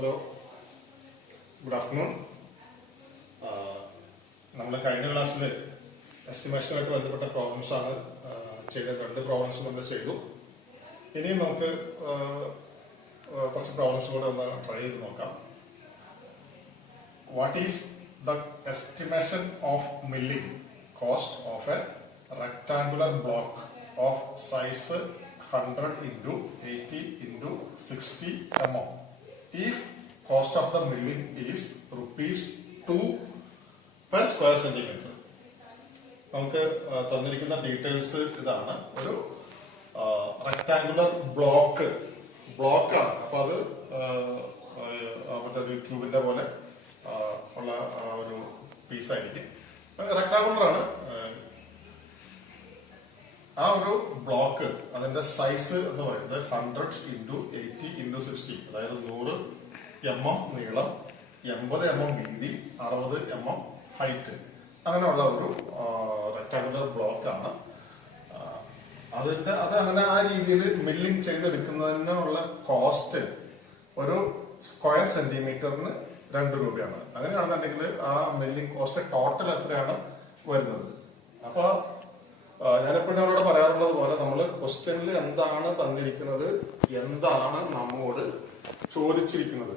Hello, good afternoon. നമ്മൾ കഴിഞ്ഞ ക്ലാസ്സിൽ എസ്റ്റിമേഷനുമായിട്ട് ബന്ധപ്പെട്ട പ്രോബ്ലംസ് ആണ് ചെയ്തത്. 2 പ്രോബ്ലംസ് നമ്മൾ ചെയ്തു. ഇനിയും നമുക്ക് കുറച്ച് പ്രോബ്ലംസ് കൂടെ ഒന്ന് ട്രൈ ചെയ്ത് നോക്കാം. What is the estimation of milling cost of A rectangular block of size 100 into 80 into 60 mm if cost of the milling is ₹2 per square centimeter. നമുക്ക് തന്നിരിക്കുന്ന ഡീറ്റെയിൽസ് ഇതാണ്. ഒരു റെക്ടാങ്കുലർ ബ്ലോക്കാണ്. അപ്പൊ അത് മറ്റൊരു ക്യൂബിന്റെ പോലെ ഉള്ള ഒരു പീസായിരിക്കും. റെക്ടാങ്കുലർ ആണ്. ആ ഒരു ബ്ലോക്ക് അതിന്റെ സൈസ് എന്ന് പറയുന്നത് 100 into 80 into 60, അതായത് 100 mm നീളം, 80 mm വീതി, 60 mm ഹൈറ്റ്, അങ്ങനെയുള്ള ഒരു റെക്ടാങ്കുലർ ബ്ലോക്കാണ്. അത് അങ്ങനെ ആ രീതിയിൽ മില്ലിംഗ് ചെയ്തെടുക്കുന്നതിനുള്ള കോസ്റ്റ് ഒരു സ്ക്വയർ സെന്റിമീറ്ററിന് 2 രൂപയാണ്. അങ്ങനെയാണെന്നുണ്ടെങ്കിൽ ആ മില്ലിംഗ് കോസ്റ്റ് ടോട്ടൽ എത്രയാണ് വരുന്നത്? അപ്പൊ ഞാനെപ്പോഴും നമ്മളോട് പറയാറുള്ളത് പോലെ നമ്മൾ ക്വസ്റ്റ്യനിൽ എന്താണ് തന്നിരിക്കുന്നത്, എന്താണ് നമ്മോട് ചോദിച്ചിരിക്കുന്നത്,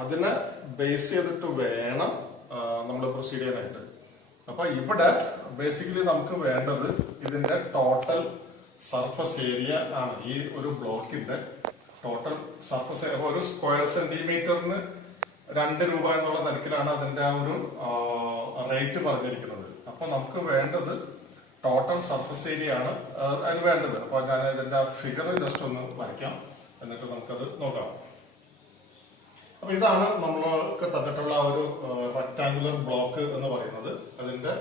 അതിനെ ബേസ് ചെയ്തിട്ട് വേണം നമ്മൾ പ്രൊസീഡ് ചെയ്യാനായിട്ട്. അപ്പൊ ഇവിടെ ബേസിക്കലി നമുക്ക് വേണ്ടത് ഇതിന്റെ ടോട്ടൽ സർഫസ് ഏരിയ ആണ്. ഈ ഒരു ബ്ലോക്കിന്റെ ടോട്ടൽ സർഫസ് ഏരിയ ഒരു സ്ക്വയർ സെന്റിമീറ്ററിന് 2 രൂപ എന്നുള്ള നിരക്കിലാണ് അതിന്റെ ആ ഒരു റേറ്റ് പറഞ്ഞിരിക്കുന്നത്. അപ്പൊ നമുക്ക് വേണ്ടത് ടോട്ടൽ സർഫസ് ഏരിയ ആണ് അതിന് വേണ്ടത്. അപ്പൊ ഞാൻ ഇതിന്റെ ഫിഗർ ജസ്റ്റ് ഒന്ന് വരയ്ക്കാം, എന്നിട്ട് നമുക്കത് നോക്കാം. അപ്പൊ ഇതാണ് നമ്മൾക്ക് തന്നിട്ടുള്ള ഒരു റെക്ടാങ്കുലർ ബ്ലോക്ക് എന്ന് പറയുന്നത്. അതിന്റെ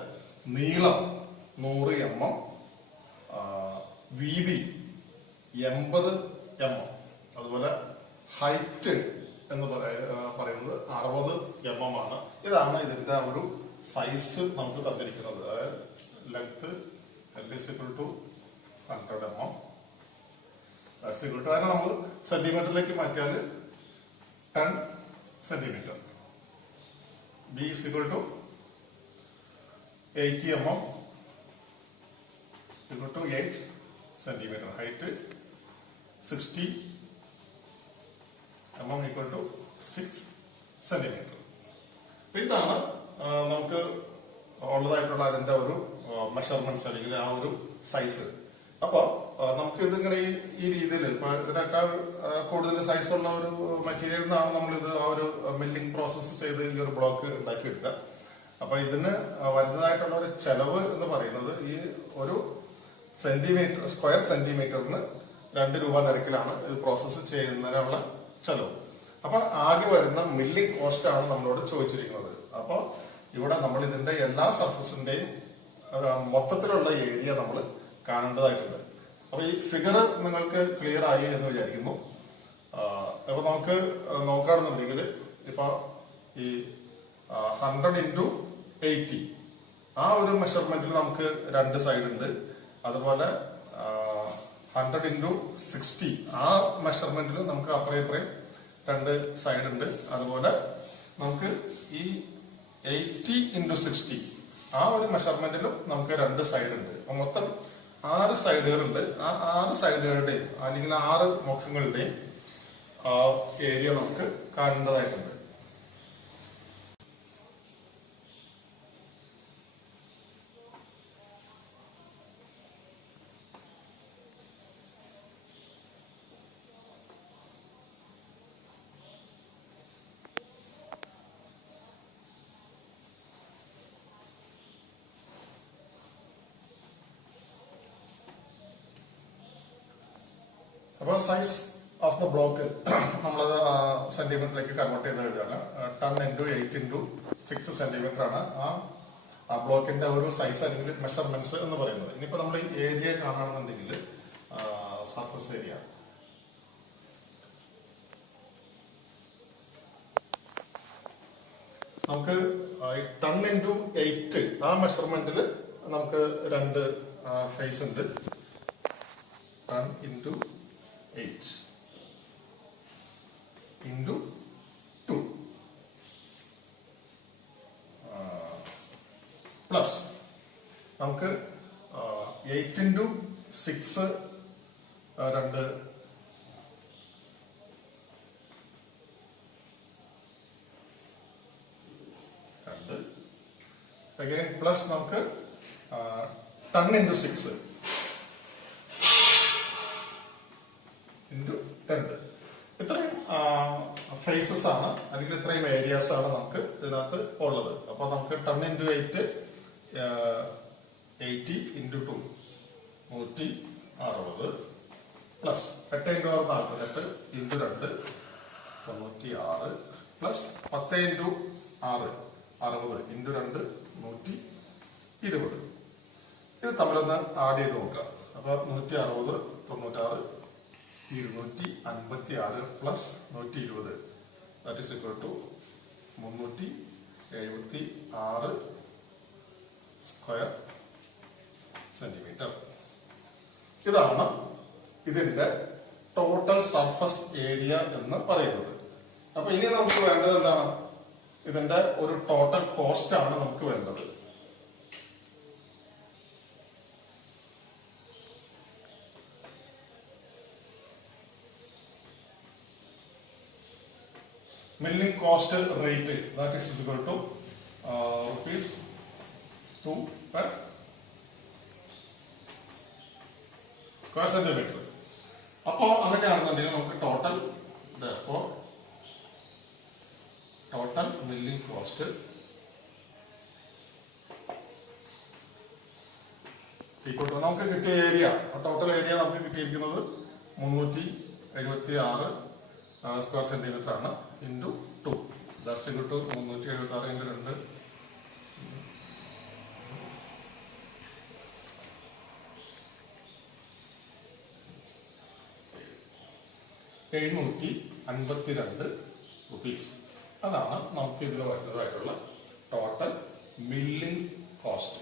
നീളം 100 mm, വീതി 80 mm, അതുപോലെ ഹൈറ്റ് എന്ന് പറയുന്നത് 60 mm ആണ്. ഇതാണ് ഇതിന്റെ ഒരു സൈസ് നമുക്ക് തന്നിരിക്കുന്നത്. അതായത് length L is equal to 100 mm. That's equal to, അതിനെ നമ്മൾ സെന്റിമീറ്ററിലേക്ക് മാറ്റിയാൽ 10 centimetre. B is equal to 80 mm equal to 8 centimetre. Height 60 mm equal to 6 centimetre. ഇതാണ് നമുക്ക് ഉള്ളതായിട്ടുള്ള അതിന്റെ ഒരു മെഷർമെന്റ്സ് അല്ലെങ്കിൽ ആ ഒരു സൈസ്. അപ്പൊ നമുക്ക് ഇതിങ്ങനെ ഈ രീതിയിൽ ഇപ്പൊ ഇതിനേക്കാൾ കൂടുതൽ സൈസ് ഉള്ള ഒരു മെറ്റീരിയലിൽ നിന്നാണ് നമ്മളിത് ആ ഒരു മില്ലിംഗ് പ്രോസസ്സ് ചെയ്ത് ഈ ഒരു ബ്ലോക്ക് ഉണ്ടാക്കിയെടുക്കുക. അപ്പൊ ഇതിന് വരുന്നതായിട്ടുള്ള ഒരു ചെലവ് എന്ന് പറയുന്നത് ഈ ഒരു സെന്റിമീറ്റർ സ്ക്വയർ സെന്റിമീറ്ററിന് 2 രൂപ നിരക്കിലാണ് ഇത് പ്രോസസ്സ് ചെയ്യുന്നതിനുള്ള ചെലവ്. അപ്പൊ ആകെ വരുന്ന മില്ലിംഗ് കോസ്റ്റ് ആണ് നമ്മളോട് ചോദിച്ചിരിക്കുന്നത്. അപ്പൊ ഇവിടെ നമ്മൾ ഇതിന്റെ എല്ലാ സർഫസിന്റെയും മൊത്തത്തിലുള്ള ഏരിയ നമ്മൾ കാണേണ്ടതായിട്ടുണ്ട്. അപ്പൊ ഈ ഫിഗർ നിങ്ങൾക്ക് ക്ലിയർ ആയി എന്ന് വിചാരിക്കുന്നു. അപ്പൊ നമുക്ക് നോക്കുകയാണെന്നുണ്ടെങ്കിൽ ഇപ്പൊ ഈ 100 into 80 ആ ഒരു മെഷർമെന്റിൽ നമുക്ക് 2 സൈഡ് ഉണ്ട്. അതുപോലെ 100 into 60 ആ മെഷർമെന്റിൽ നമുക്ക് അപ്പുറം ഇപ്പുറം 2 സൈഡ് ഉണ്ട്. അതുപോലെ നമുക്ക് ഈ 80 into 60 ആ ഒരു മെഷർമെന്റിലും നമുക്ക് 2 സൈഡ് ഉണ്ട്. അപ്പൊ മൊത്തം 6 സൈഡുകളുണ്ട്. ആ 6 സൈഡുകളുടെയും അല്ലെങ്കിൽ 6 മുഖങ്ങളുടെയും ഏരിയ നമുക്ക് കാണേണ്ടതായിട്ടുണ്ട്. അപ്പൊ സൈസ് ഓഫ് ദ ബ്ലോക്ക് നമ്മളത് സെന്റിമീറ്ററിലേക്ക് കൺവേർട്ട് ചെയ്ത് എഴുതുകയാണ്. 10 into 8 into 6 സെന്റിമീറ്റർ ആണ് ആ ബ്ലോക്കിന്റെ ഒരു സൈസ് അല്ലെങ്കിൽ മെഷർമെന്റ്സ് എന്ന് പറയുന്നത്. ഇനിയിപ്പോ നമ്മൾ ഈ ഏരിയ കാണുകയാണെന്നുണ്ടെങ്കിൽ സർഫസ് ഏരിയ നമുക്ക് 10 into 8 ആ മെഷർമെന്റിൽ നമുക്ക് 2 ഫേസ് ഉണ്ട്. 10 into 8 into നമുക്ക് 8 into 6 2 again plus നമുക്ക് 10 into 6 into 10. ഇത്രയും ഫേസസ് ആണ് അല്ലെങ്കിൽ ഇത്രയും ഏരിയാസ് ആണ് നമുക്ക് ഇതിനകത്ത് ഉള്ളത്. അപ്പൊ നമുക്ക് 10 into 8 80 into 2 160 plus 8 into 6 48 into 2 96 plus 10 into 6 60 into 2 120. ഇത് തമ്മിലൊന്ന് ആഡ് ചെയ്ത് നോക്കുക. അപ്പൊ 160 96 256 plus 120 that is equal to 376 square centimetre. ഇതാണ് ഇതിന്റെ ടോട്ടൽ സർഫസ് ഏരിയ എന്ന് പറയുന്നത്. അപ്പൊ ഇനി നമുക്ക് വേണ്ടത് എന്താണ്? ഇതിന്റെ ഒരു ടോട്ടൽ കോസ്റ്റ് ആണ് നമുക്ക് വേണ്ടത്. Milling cost rate, that is equal to rupees 2 per square centimeter. അപ്പോ അങ്ങനെയാണെന്നുണ്ടെങ്കിൽ നമുക്ക് ടോട്ടൽ മില്ലിംഗ് കോസ്റ്റ് നമുക്ക് കിട്ടിയ ഏരിയ, ടോട്ടൽ ഏരിയ നമുക്ക് കിട്ടിയിരിക്കുന്നത് 376 സ്ക്വയർ സെന്റിമീറ്റർ ആണ്. Into 2 that's equal to 376 into 2 752 rupees. അതാണ് നമുക്ക് ഇതിൽ വരുന്നതായിട്ടുള്ള ടോട്ടൽ മില്ലിംഗ് കോസ്റ്റ്.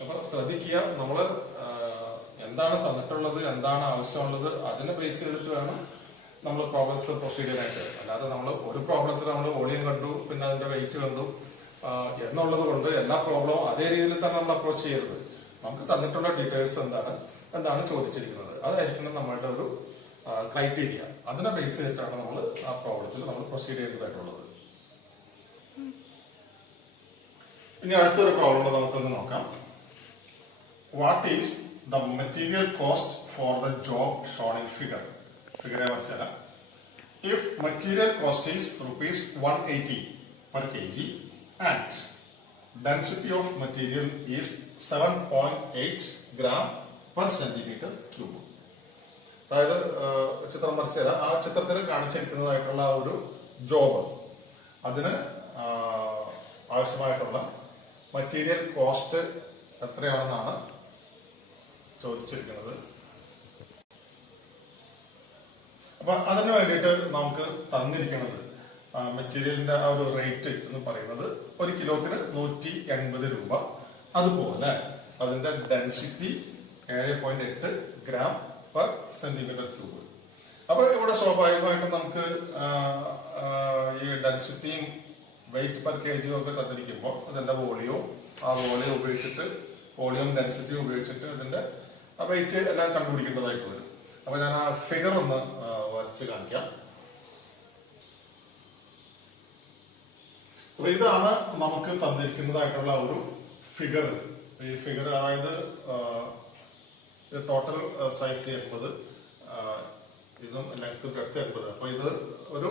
അപ്പൊ ശ്രദ്ധിക്കുക, നമ്മള് എന്താണ് തന്നിട്ടുള്ളത്, എന്താണ് ആവശ്യമുള്ളത്, അതിനെ ബേസ് ചെയ്തിട്ട് വേണം നമ്മൾ പ്രോബ്ലംസ് പ്രൊസീഡ് ചെയ്യാനായിട്ട്. അല്ലാതെ നമ്മൾ ഒരു പ്രോബ്ലത്തിൽ നമ്മൾ വോളിയം കണ്ടു, പിന്നെ അതിന്റെ വെയിറ്റ് കണ്ടു എന്നുള്ളത് കൊണ്ട് എല്ലാ പ്രോബ്ലവും അതേ രീതിയിൽ തന്നെ നമ്മൾ അപ്രോച്ച് ചെയ്യരുത്. നമുക്ക് തന്നിട്ടുള്ള ഡീറ്റെയിൽസ് എന്താണ് ചോദിച്ചിരിക്കുന്നത്, അതായിരിക്കണം നമ്മളുടെ ഒരു ക്രൈറ്റീരിയ. അതിനെ ബേസ് ചെയ്തിട്ടാണ് നമ്മൾ ആ പ്രോബ്ലത്തിൽ നമ്മൾ പ്രൊസീഡ് ചെയ്യേണ്ടതായിട്ടുള്ളത്. ഇനി അടുത്തൊരു പ്രോബ്ലം നമുക്കൊന്ന് നോക്കാം. What is the material cost for the job shown in figure? ഫിഗറെ മനസ്സിലാക്കാം. If material cost is rupees 180 per kg and density of material is 7.8 gram per centimeter cube. അതായത് ചിത്രം വരച്ചുതരാം. ആ ചിത്രത്തിൽ കാണിച്ചിരിക്കുന്നതായിട്ടുള്ള ഒരു ജോബ്, അതിന് ആവശ്യമായിട്ടുള്ള മെറ്റീരിയൽ കോസ്റ്റ് എത്രയാണെന്നാണ് ചോദിച്ചിരിക്കുന്നത്. അപ്പൊ അതിന് വേണ്ടിയിട്ട് നമുക്ക് തന്നിരിക്കുന്നത് മെറ്റീരിയലിന്റെ ആ ഒരു റേറ്റ് എന്ന് പറയുന്നത് 1 കിലോത്തിന് 180 രൂപ. അതുപോലെ അതിന്റെ density 7.8 gram per centimetre cube. അപ്പൊ ഇവിടെ സ്വാഭാവികമായിട്ടും നമുക്ക് ഈ ഡെൻസിറ്റിയും വെയിറ്റ് പെർ കെ ജിയും ഒക്കെ തന്നിരിക്കുമ്പോൾ അതിന്റെ വോളിയവും ഉപയോഗിച്ചിട്ട്, വോളിയം ഡെൻസിറ്റിയും ഉപയോഗിച്ചിട്ട് അതിന്റെ വെയിറ്റ് എല്ലാം കണ്ടുപിടിക്കേണ്ടതായിട്ട് വരും. അപ്പൊ ഞാൻ ആ ഫിഗർ ഒന്ന് വരച്ച് കാണിക്കാം. അപ്പൊ ഇതാണ് നമുക്ക് തന്നിരിക്കുന്നതായിട്ടുള്ള ഒരു ഫിഗർ. ഈ ഫിഗർ അതായത് ടോട്ടൽ സൈസ് 80, ഇതും ലെങ്ത് ബ്രെഡ്ത്ത് 80. അപ്പൊ ഇത് ഒരു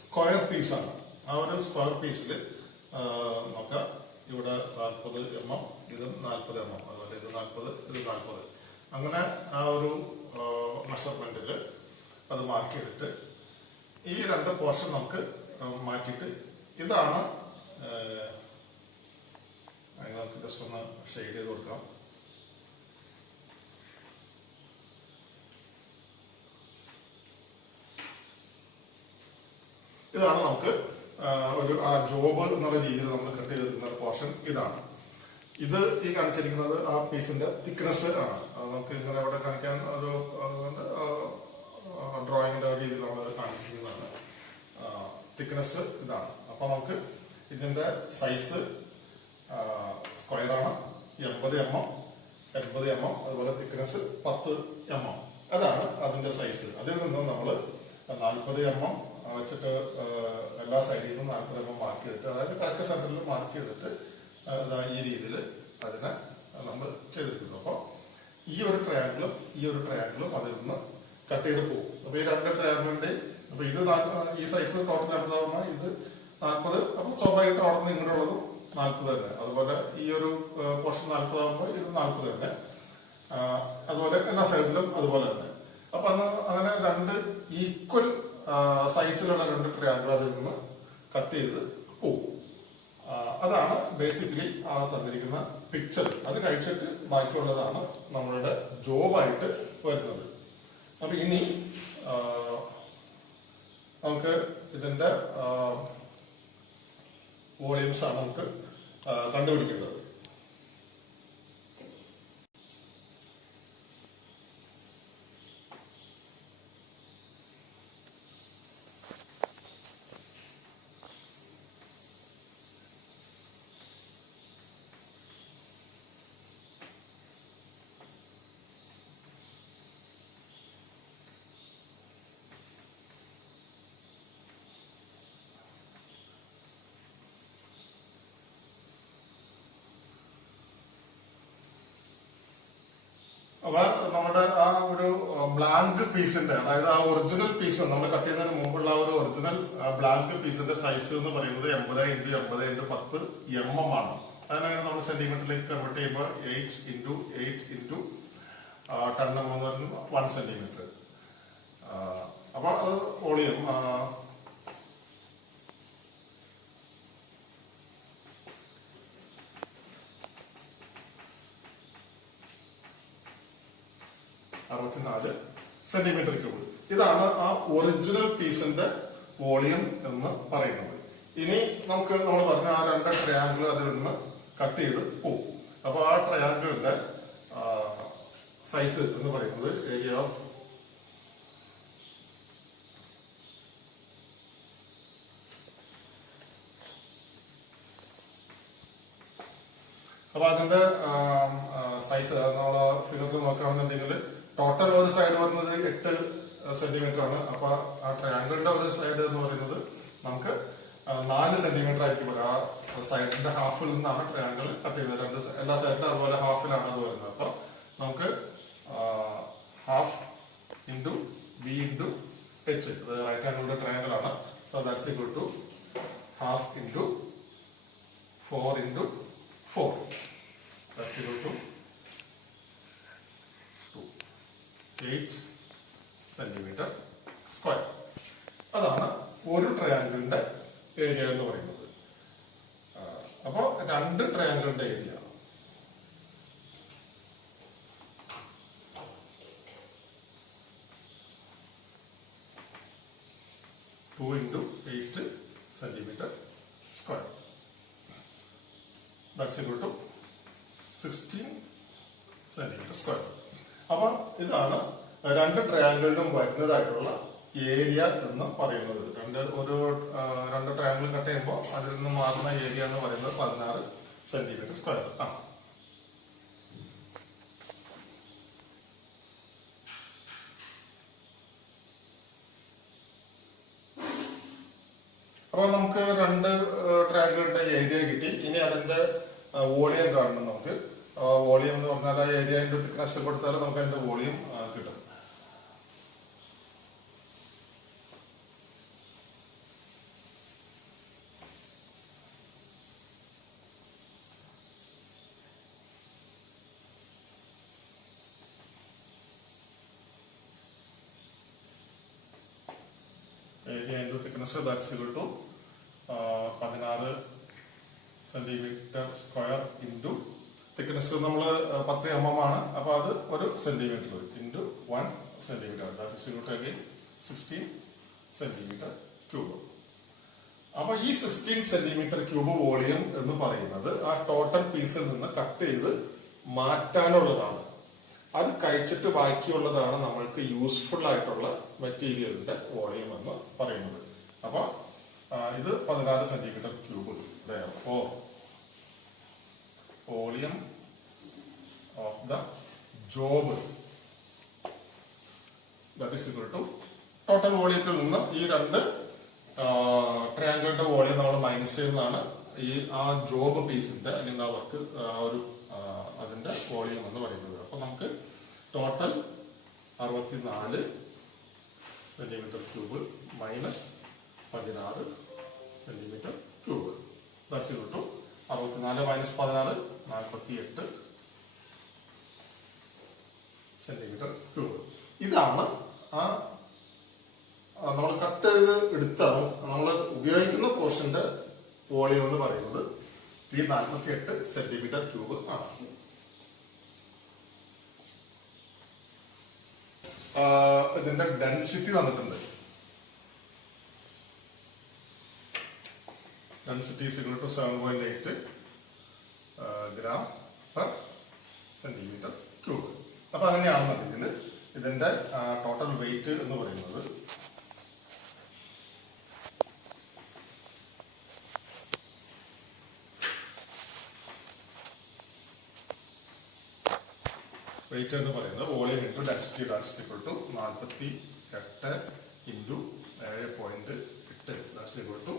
സ്ക്വയർ പീസാണ്. ആ ഒരു സ്ക്വയർ പീസിൽ നോക്കാം, ഇവിടെ 40 mm, ഇതും 40 mm, അതുപോലെ ഇത് 40, ഇത് 40. അങ്ങനെ ആ ഒരു മെഷർമെന്റിൽ അത് മാർക്ക് ചെയ്തിട്ട് ഈ രണ്ട് പോർഷൻ നമുക്ക് മാറ്റിയിട്ട് ഇതാണ് നമുക്ക് ജസ്റ്റ് ഒന്ന് ഷെയ്ഡ് ചെയ്ത് കൊടുക്കാം. ഇതാണ് നമുക്ക് ഒരു ആ ജോബ് എന്നുള്ള രീതിയിൽ നമ്മൾ കട്ട് ചെയ്തിരിക്കുന്ന പോർഷൻ ഇതാണ്. ഇത് ഈ കാണിച്ചിരിക്കുന്നത് ആ പീസിന്റെ തിക്നെസ് ആണ്. നമുക്ക് ഇങ്ങനെ അവിടെ കാണിക്കാൻ ഒരു ഡ്രോയിങ്ങിന്റെ രീതിയിൽ നമ്മൾ കാണിച്ചിരിക്കുന്നതാണ്. തിക്നെസ് ഇതാണ്. അപ്പൊ നമുക്ക് ഇതിന്റെ സൈസ് സ്ക്വയർ ആണ്, 80 mm. 80 mm, അതുപോലെ തിക്നെസ് 10 mm. അതാണ് അതിന്റെ സൈസ്. അതിൽ നിന്ന് നമ്മൾ 40 mm വെച്ചിട്ട് എല്ലാ സൈഡിൽ നിന്നും 40 mm മാർക്ക് ചെയ്തിട്ട്, അതായത് കറക്റ്റ് സെന്ററിൽ മാർക്ക് ചെയ്തിട്ട് ഈ രീതിയിൽ അതിനെ നമ്മൾ ചെയ്തിട്ടുണ്ട്. അപ്പോൾ ഈ ഒരു ട്രയാങ്കിളും അതിൽ നിന്ന് കട്ട് ചെയ്ത് പോകും. അപ്പൊ ഈ രണ്ട് ട്രയാങ്കിളിന്റെയും അപ്പൊ ഇത് ഈ സൈസ് ടോട്ടൽ എടുത്താവുന്ന ഇത് 40, അപ്പൊ സ്വാഭാവികമായിട്ട് അവിടെ നിന്ന് ഇങ്ങോട്ടുള്ളതും 40 തന്നെ. അതുപോലെ ഈ ഒരു പോർഷൻ 40 ആകുമ്പോൾ ഇത് 40 തന്നെ. അതുപോലെ എല്ലാ സൈഡിലും അതുപോലെ തന്നെ. അപ്പൊ അങ്ങനെ രണ്ട് ഈക്വൽ സൈസിലുള്ള രണ്ട് ട്രയാങ്കിൾ അതിൽ നിന്ന് കട്ട് ചെയ്ത് പോകും. അതാണ് ബേസിക്കലി ആ തന്നിരിക്കുന്ന പിക്ചർ. അത് കഴിച്ചിട്ട് ബാക്കിയുള്ളതാണ് നമ്മളുടെ ജോബായിട്ട് വരുന്നത്. അപ്പൊ ഇനി നമുക്ക് ഇതിന്റെ വോളിയൂംസ് ആണ് നമുക്ക് കണ്ടുപിടിക്കേണ്ടത്. അപ്പൊ നമ്മുടെ ആ ഒരു ബ്ലാങ്ക് പീസിന്റെ, അതായത് ആ ഒറിജിനൽ പീസ് നമ്മൾ കട്ട് ചെയ്യുന്നതിന് മുമ്പുള്ള ആ ഒരു ഒറിജിനൽ ബ്ലാങ്ക് പീസിന്റെ സൈസ് എന്ന് പറയുന്നത് 80x80x10 mm ആണ്. അതിനങ്ങനെ നമ്മൾ സെന്റിമീറ്ററിലേക്ക് കൺവേർട്ട് ചെയ്യുമ്പോൾ 8x8x10 mm എന്ന് പറയുന്നത് 1 സെന്റിമീറ്റർ. അപ്പൊ അത് വോളിയം 64 സെന്റിമീറ്റർ ക്യൂബ്. ഇതാണ് ആ ഒറിജിനൽ പീസിന്റെ വോളിയം എന്ന് പറയുന്നത്. ഇനി നമ്മൾ പറഞ്ഞ ആ രണ്ട് ട്രയാങ്കിൾ അതിൽ നിന്ന് കട്ട് ചെയ്ത് പോകും. അപ്പൊ ആ ട്രയാങ്കിളിന്റെ സൈസ് എന്ന് പറയുന്നത് ഏരിയ ഓഫ് അപ്പൊ അതിന്റെ സൈസ് നമ്മള് ഫിഗറിൽ നോക്കുകയാണെന്നുണ്ടെങ്കിൽ ടോട്ടൽ ഒരു സൈഡ് വരുന്നത് 8 സെന്റിമീറ്റർ ആണ്. അപ്പൊ ആ ട്രയാങ്കിളിന്റെ ഒരു സൈഡ് എന്ന് പറയുന്നത് നമുക്ക് 4 സെന്റിമീറ്റർ ആയിരിക്കും. ആ സൈഡിന്റെ ഹാഫിൽ നിന്നാണ് ട്രയാങ്കിൾ കട്ട് ചെയ്യുന്നത്. എല്ലാ സൈഡിലും അതുപോലെ ഹാഫിലാണ് അത് വരുന്നത്. അപ്പൊ നമുക്ക് half into B into H, ഇത് റൈറ്റ് ആംഗിളുടെ ട്രയാങ്കിൾ ആണ്. So that's equal to half into 4 into 4. That's equal to 8 centimetre square. അതാണ് ഒരു ട്രയാങ്കിളിന്റെ ഏരിയ എന്ന് പറയുന്നത്. അപ്പോ രണ്ട് ട്രയാങ്കിളിന്റെ area two into 8 centimetre square. That's equal to 16 centimetre square. അപ്പൊ ഇതാണ് രണ്ട് ട്രയാങ്കിളിലും വരുന്നതായിട്ടുള്ള ഏരിയ എന്ന് പറയുന്നത്. രണ്ട് ട്രയാങ്കിൾ കട്ട് ചെയ്യുമ്പോൾ അതിൽ നിന്ന് മാറുന്ന ഏരിയ എന്ന് പറയുന്നത് 16 സെന്റിമീറ്റർ സ്ക്വയർ ആണ്. അപ്പൊ നമുക്ക് രണ്ട് ട്രയാങ്കിളിന്റെ ഏരിയ കിട്ടി. ഇനി അതിന്റെ വോളിയം കാണണം. നമുക്ക് വോളിയം എന്ന് പറഞ്ഞാൽ ആ ഏരിയന്റെ തിക്നെസ് കൊടുത്താൽ നമുക്ക് അതിന്റെ വോളിയം കിട്ടും. Area into thickness that's equal to 16 centimetre square into thickness നമ്മൾ 10 mm ആണ്. അപ്പൊ അത് 1 centimetre into 1 centimetre that is equal to again 16 centimetre cube. അപ്പൊ ഈ 16 സെന്റിമീറ്റർ ക്യൂബ് വോളിയം എന്ന് പറയുന്നത് ആ ടോട്ടൽ പീസിൽ നിന്ന് കട്ട് ചെയ്ത് മാറ്റാനുള്ളതാണ്. അത് കഴിച്ചിട്ട് ബാക്കിയുള്ളതാണ് നമ്മൾക്ക് യൂസ്ഫുൾ ആയിട്ടുള്ള മെറ്റീരിയലിന്റെ വോളിയം എന്ന് പറയുന്നത്. അപ്പൊ ഇത് 16 centimetre cube. Therefore, volume of the job that is equal to total വോളിയത്തിൽ നിന്ന് ഈ രണ്ട് ട്രയാങ്കിളിന്റെ വോളിയം നമ്മൾ മൈനസ് ചെയ്യുന്നതാണ് ഈ ആ ജോബ് പീസിന്റെ അല്ലെങ്കിൽ ആ വർക്ക് അതിന്റെ വോളിയം എന്ന് പറയുന്നത്. അപ്പൊ നമുക്ക് total 64 centimetre cube minus 16 centimetre cube that's equal to 64 minus 16 48 centimetre cube. ഇതാണ് ആ നമ്മൾ കട്ട് ചെയ്ത് എടുത്ത നമ്മൾ ഉപയോഗിക്കുന്ന പോർഷന്റെ വോളിയം എന്ന് പറയുന്നത് ഈ 48 സെന്റിമീറ്റർ ക്യൂബ് ആണ്. ഇതിന്റെ ഡെൻസിറ്റി തന്നിട്ടുണ്ട്. Density is equal to 7.8 gram per centimetre cube. അപ്പൊ അങ്ങനെയാണെന്നുണ്ടെങ്കിൽ ഇതിന്റെ ടോട്ടൽ വെയിറ്റ് എന്ന് പറയുന്നത് volume into density that's equal to 48 into 7.8 that's equal to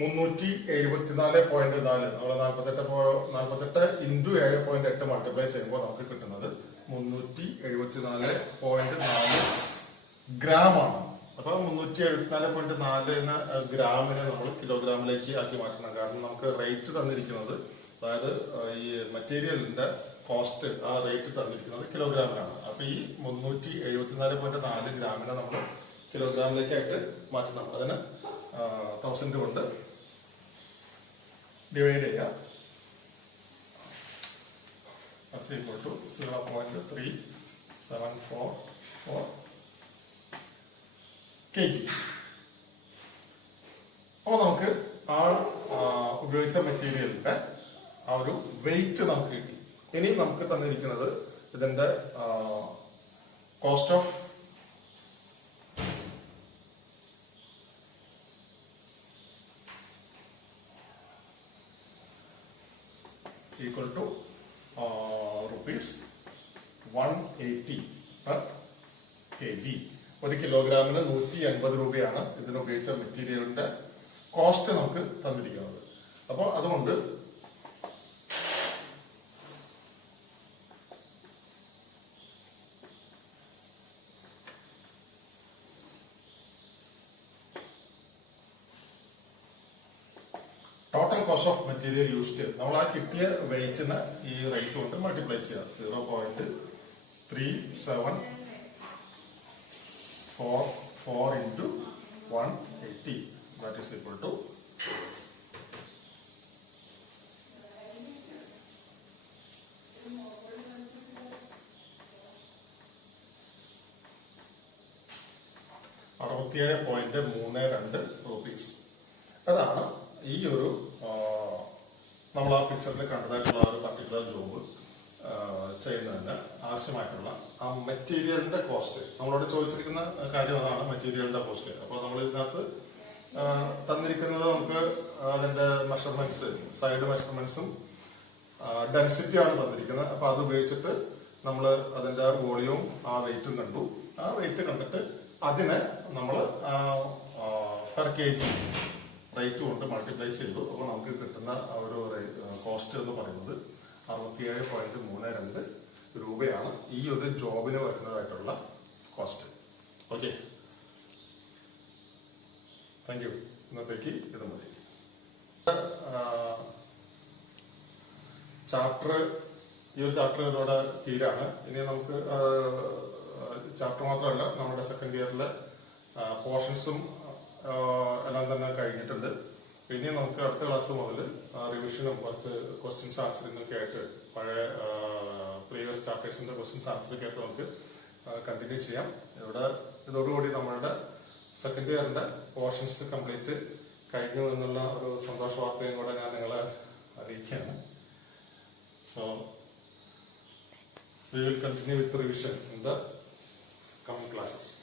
374.4. നമ്മൾ 48 ഇൻറ്റു 7.8 മൾട്ടിപ്ലൈ ചെയ്യുമ്പോൾ നമുക്ക് കിട്ടുന്നത് 374.4 ഗ്രാം ആണ്. അപ്പൊ 374.4 എന്ന ഗ്രാമിനെ നമ്മൾ കിലോഗ്രാമിലേക്ക് ആക്കി മാറ്റണം. കാരണം നമുക്ക് റേറ്റ് തന്നിരിക്കുന്നത്, അതായത് ഈ മെറ്റീരിയലിന്റെ കോസ്റ്റ് ആ റേറ്റ് തന്നിരിക്കുന്നത് കിലോഗ്രാമിലാണ്. അപ്പൊ ഈ 374.4 ഗ്രാമിനെ നമ്മൾ കിലോഗ്രാമിലേക്കായിട്ട് മാറ്റണം. അതിന് 1000 കൊണ്ട് ഡിവൈഡ് ചെയ്യാം. that's equal to 0.3744 kg. അപ്പോൾ നമുക്ക് ആ ഉപയോഗിച്ച മെറ്റീരിയലിന്റെ ആ ഒരു വെയിറ്റ് നമുക്ക് കിട്ടി. ഇനി നമുക്ക് തന്നിരിക്കുന്നത് ഇതിന്റെ cost of equal to rupees 180 per kg. ഒരു കിലോഗ്രാമിന് 180 രൂപയാണ് ഇതിന് ഉപയോഗിച്ച മെറ്റീരിയലിന്റെ കോസ്റ്റ് നമുക്ക് തന്നിരിക്കുന്നത്. അപ്പോൾ അതുകൊണ്ട് total cost of material used നമ്മൾ ആ കിട്ടിയ വെയിറ്റിന് ഈ റേറ്റ് കൊണ്ട് മൾട്ടിപ്ലൈ ചെയ്യുക. 0.3744 into 180 that is equal to 67.32 rupees. അതാണ് ഈ ഒരു നമ്മൾ ആ പിക്ചറിൽ കണ്ടതായിട്ടുള്ള ഒരു പർട്ടിക്കുലർ ജോബ് ചെയ്യുന്നതിന് ആവശ്യമായിട്ടുള്ള ആ മെറ്റീരിയലിന്റെ കോസ്റ്റ്. നമ്മളോട് ചോദിച്ചിരിക്കുന്ന കാര്യം അതാണ്, മെറ്റീരിയലിന്റെ കോസ്റ്റ്. അപ്പോൾ നമ്മൾ ഇതിനകത്ത് തന്നിരിക്കുന്നത് നമുക്ക് അതിന്റെ മെഷർമെന്റ്സ്, സൈഡ് മെഷർമെന്റ്സും ഡെൻസിറ്റിയാണ് തന്നിരിക്കുന്നത്. അപ്പൊ അത് ഉപയോഗിച്ചിട്ട് നമ്മൾ അതിന്റെ വോളിയവും ആ വെയിറ്റും കണ്ടു. ആ വെയിറ്റ് കണ്ടിട്ട് അതിനെ നമ്മൾ പെർ കെ ജി റേറ്റ് കൊണ്ട് മൾട്ടിപ്ലൈ ചെയ്തു. അപ്പോൾ നമുക്ക് കിട്ടുന്ന ഒരു കോസ്റ്റ് എന്ന് പറയുന്നത് 67.32 രൂപയാണ് ഈ ഒരു ജോബിന് വരുന്നതായിട്ടുള്ള കോസ്റ്റ്. Okay, thank you. ഇന്നത്തേക്ക് ഇത് മതി. ഈ ഒരു ചാപ്റ്റർ ഇതോടെ തീരാണ്. ഇനി നമുക്ക് ചാപ്റ്റർ മാത്രമല്ല, നമ്മുടെ സെക്കൻഡ് ഇയറിലെ പോർഷൻസും എല്ലാം തന്നെ കഴിഞ്ഞിട്ടുണ്ട്. ഇനി നമുക്ക് അടുത്ത ക്ലാസ് മുതൽ റിവിഷനും കുറച്ച് ക്വസ്റ്റ്യൻസ് ആൻസറിംഗ് ഒക്കെ ആയിട്ട് പഴയ പ്രീവിയസ് ചാപ്റ്റേഴ്സിന്റെ ക്വസ്റ്റ്യൻസ് ആൻസറൊക്കെ ആയിട്ട് നമുക്ക് കണ്ടിന്യൂ ചെയ്യാം. ഇതോടുകൂടി നമ്മളുടെ സെക്കൻഡ് ഇയറിന്റെ പോർഷൻസ് കംപ്ലീറ്റ് കഴിഞ്ഞു എന്നുള്ള ഒരു സന്തോഷ വാർത്തയും കൂടെ ഞാൻ നിങ്ങളെ അറിയിക്കുകയാണ്. So we will continue with revision in the coming classes.